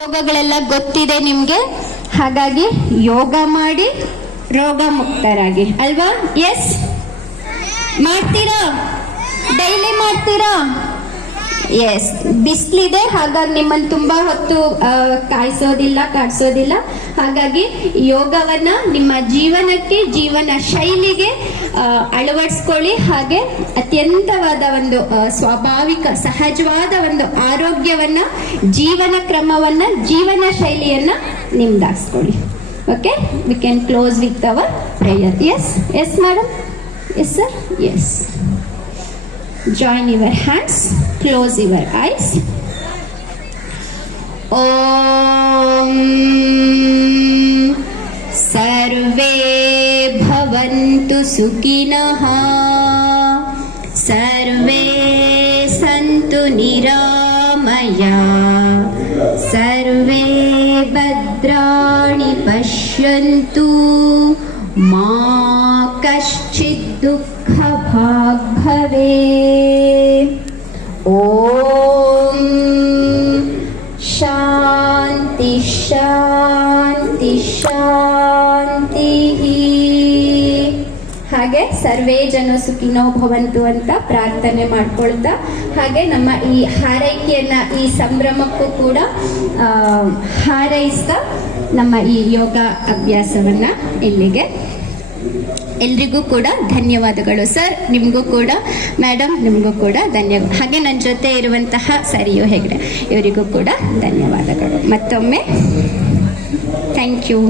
ಯೋಗಗಳೆಲ್ಲ ಗೊತ್ತಿದೆ ನಿಮ್ಗೆ? ಹಾಗಾಗಿ ಯೋಗ ಮಾಡಿ ರೋಗ ಮುಕ್ತರಾಗಿ ಅಲ್ವಾ? ಎಸ್ ಮಾಡ್ತೀರಾ? ಡೈಲಿ ಮಾಡ್ತೀರಾ? ಎಸ್ ಬಿಸಿಲಿದೆ, ಹಾಗಾಗಿ ನಿಮ್ಮನ್ನು ತುಂಬಾ ಹೊತ್ತು ಕಾಯಿಸೋದಿಲ್ಲ, ಕಾಡಿಸೋದಿಲ್ಲ. ಹಾಗಾಗಿ ಯೋಗವನ್ನ ನಿಮ್ಮ ಜೀವನಕ್ಕೆ, ಜೀವನ ಶೈಲಿಗೆ ಅಳವಡಿಸ್ಕೊಳ್ಳಿ. ಹಾಗೆ ಅತ್ಯಂತವಾದ ಒಂದು ಸ್ವಾಭಾವಿಕ, ಸಹಜವಾದ ಒಂದು ಆರೋಗ್ಯವನ್ನ, ಜೀವನ ಕ್ರಮವನ್ನ, ಜೀವನ ಶೈಲಿಯನ್ನ ನಿಮ್ದಾಗಿಸ್ಕೊಳ್ಳಿ. Okay we can close with our prayer yes yes madam yes sir yes join your hands. Close your eyes. ॐ सर्वे भवन्तु सुखिनः सर्वे सन्तु निरामया सर्वे भद्राणि पश्यन्तु मा कश्चित् दुःखभाग् भवे ॐ शान्ति शान्ति ಶಾಂತಿಃ ಹಾಗೆ ಸರ್ವೇ ಜನ ಸುಖಿನೋ ಭವಂತು ಅಂತ ಪ್ರಾರ್ಥನೆ ಮಾಡ್ಕೊಳ್ತಾ ಹಾಗೆ ನಮ್ಮ ಈ ಹಾರೈಕೆಯನ್ನ ಈ ಸಂಭ್ರಮಕ್ಕೂ ಕೂಡ ಆ, ಹಾರೈಸ್ತಾ ನಮ್ಮ ಈ ಯೋಗ ಅಭ್ಯಾಸವನ್ನ ಇಲ್ಲಿಗೆ ಎಲ್ರಿಗೂ ಕೂಡ ಧನ್ಯವಾದಗಳು, ಸರ್. ನಿಮಗೂ ಕೂಡ ಮೇಡಮ್ ನಿಮಗೂ ಕೂಡ ಧನ್ಯವಾದ, ಹಾಗೆ ನನ್ನ ಜೊತೆ ಇರುವಂತಹ ಸರಿಯು ಹೆಗಡೆ, ಇವರಿಗೂ ಕೂಡ ಧನ್ಯವಾದಗಳು. ಮತ್ತೊಮ್ಮೆ ಥ್ಯಾಂಕ್ ಯು